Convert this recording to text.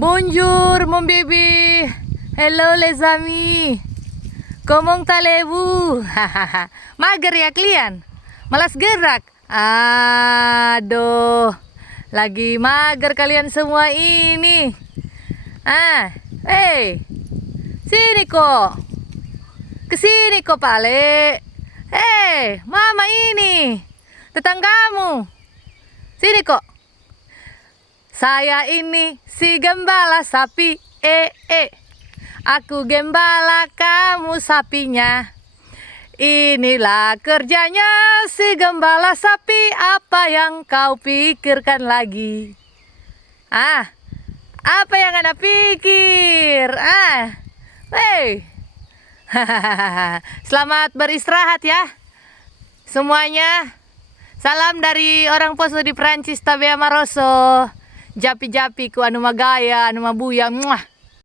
Bonjour mon bébé. Hello les amis. Comment allez-vous? Mager ya kalian? Malas gerak? Aduh. Lagi mager kalian semua ini. Hey. Sini kok. Kesini kok Pale. Hei, mama ini. Tetanggamu. Sini kok. Saya ini si gembala sapi, aku gembala, kamu sapinya. Inilah kerjanya si gembala sapi, apa yang kau pikirkan lagi? Apa yang Anda pikir? Hei. Selamat beristirahat ya semuanya. Salam dari orang Poso di Prancis, Tabea Maroso. Japi-japi ku anu magaya, anu mabuya. Muah.